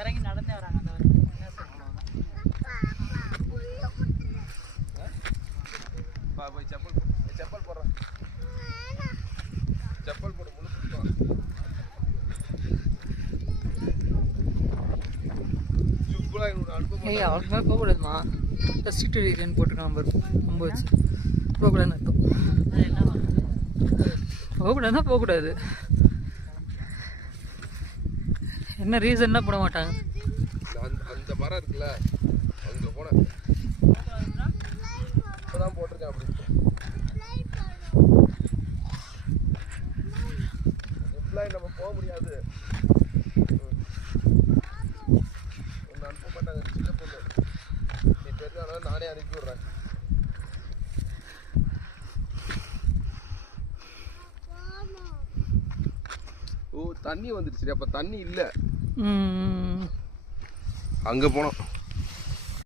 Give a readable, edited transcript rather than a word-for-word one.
இறங்கி நடந்தே வராங்க அந்த போய் செப்பல் போடுறேன். செப்பல் போடு முழு. ஏய் அவளுக்கு மேலே போகக்கூடாதுமா. ரெஸ்ட்ரிக்டட் ஏரியான்னு போட்டுருக்கான் பாரு. ரொம்ப வச்சு போகக்கூடாதுன்னு அர்த்தம். போகக்கூடாதுன்னா போகக்கூடாது. என்ன ரீசன்னா போட மாட்டாங்க. அந்த மரம் இருக்குல்ல அங்கே போனேன் இப்போதான் போட்டிருக்கேன். அப்படி ரிப்ளை நம்ம போக முடியாது. ஒன்று அனுப்ப மாட்டாங்க. சின்ன பொண்ணு நீ தெரிஞ்சாலும் நானே அனுப்பி விட்றேன். ஓ தண்ணி வந்துடுச்சு. அப்போ தண்ணி இல்லை. அங்கே போனோம்.